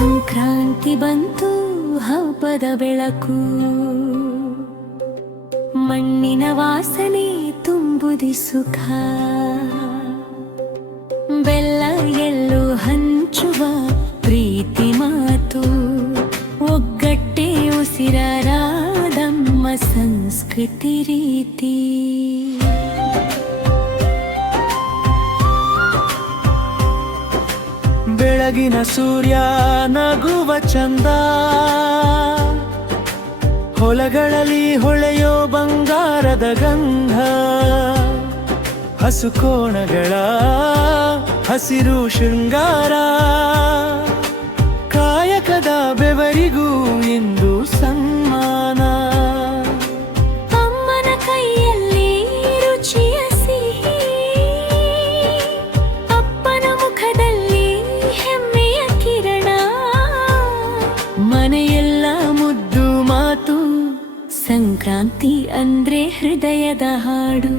ಸಂಕ್ರಾಂತಿ ಬಂತು, ಹಬ್ಬದ ಬೆಳಕು. ಮಣ್ಣಿನ ವಾಸನೆ ತುಂಬುದಿ ಸುಖ. ಬೆಲ್ಲ ಎಲ್ಲೋ ಹಂಚುವ ಪ್ರೀತಿ ಮಾತು. ಒಗ್ಗಟ್ಟೆ ಉಸಿರಾರಾದಮ್ಮ ಸಂಸ್ಕೃತಿ ರೀತಿ. ಬೆಳಗಿನ ಸೂರ್ಯ ನಗುವ ಚಂದ. ಹೊಲಗಳಲ್ಲಿ ಹೊಳೆಯೋ ಬಂಗಾರದ ಗಂಧ. ಹಸು ಕೋಣಗಳ, ಹಸಿರು ಶೃಂಗಾರ. ಕಾಯಕದ ಬೆವರಿಗೂ ಇಂದು ಹೃದಯದ ಹಾಡು.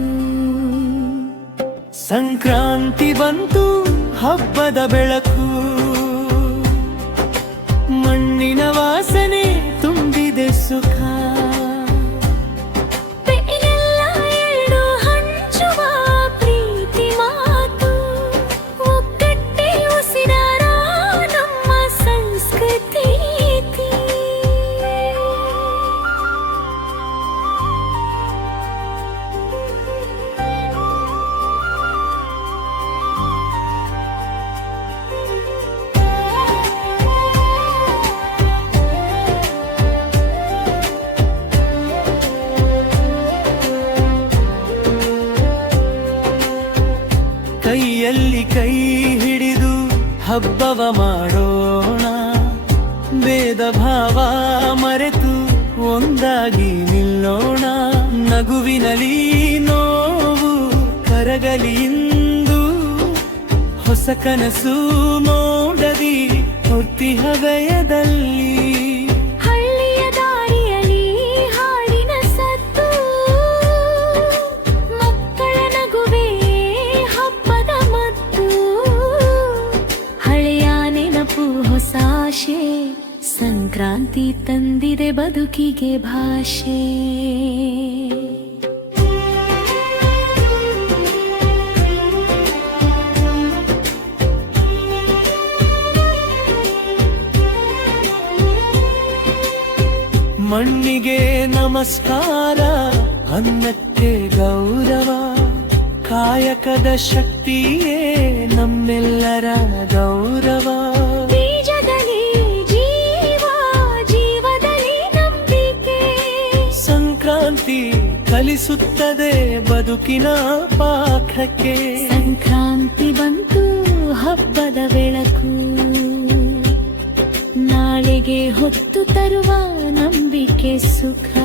ಸಂಕ್ರಾಂತಿ ಬಂತು ಹಬ್ಬದ ಬೆಳಕು. ಹಬ್ಬವ ಮಾಡೋಣ. ಭೇದ ಭಾವ ಮರೆತು ಒಂದಾಗಿ ನಿಲ್ಲೋಣ. ನಗುವಿನಲ್ಲಿ ನೋವು ಕರಗಲಿ ಇಂದು. ಹೊಸ ಕನಸು ನೋಡದಿ, ಹೊತ್ತಿ ಹೃದಯದಲ್ಲಿ ಆಶೆ ಸಂಕ್ರಾಂತಿ ತಂದಿದೆ ಬದುಕಿಗೆ ಭಾಷೆ. ಮಣ್ಣಿಗೆ ನಮಸ್ಕಾರ ಅನ್ನಕ್ಕೆ ಗೌರವ. ಕಾಯಕದ ಶಕ್ತಿಯೇ ನಮ್ಮೆಲ್ಲರ ಗೌರವ. ಕಲಿಸುತ್ತದೆ ಬದುಕಿನ ಪಾಠಕ್ಕೆ ಸಂಕ್ರಾಂತಿ ಬಂತು ಹಬ್ಬದ ಬೆಳಕು. ನಾಳೆಗೆ ಹೊತ್ತು ತರುವ ನಂಬಿಕೆ ಸುಖ.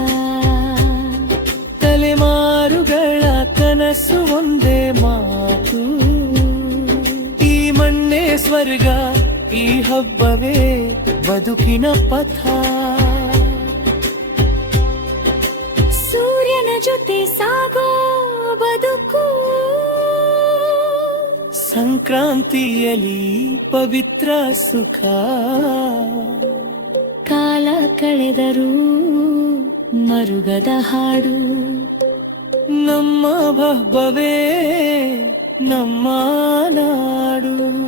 ತಲೆಮಾರುಗಳ ಕನಸು ಒಂದೇ ಮಾತು. ಈ ಮಣ್ಣೆ ಸ್ವರ್ಗ ಈ ಹಬ್ಬವೇ ಬದುಕಿನ ಪಥ. ಜೊತೆ ಸಾಗೋ ಬದುಕು. ಸಂಕ್ರಾಂತಿಯಲ್ಲಿ ಪವಿತ್ರ ಸುಖ. ಕಾಲ ಕಳೆದರೂ ಮರುಗದ ಹಾಡು. ನಮ್ಮ ಹಬ್ಬವೇ ನಮ್ಮ ನಾಡು.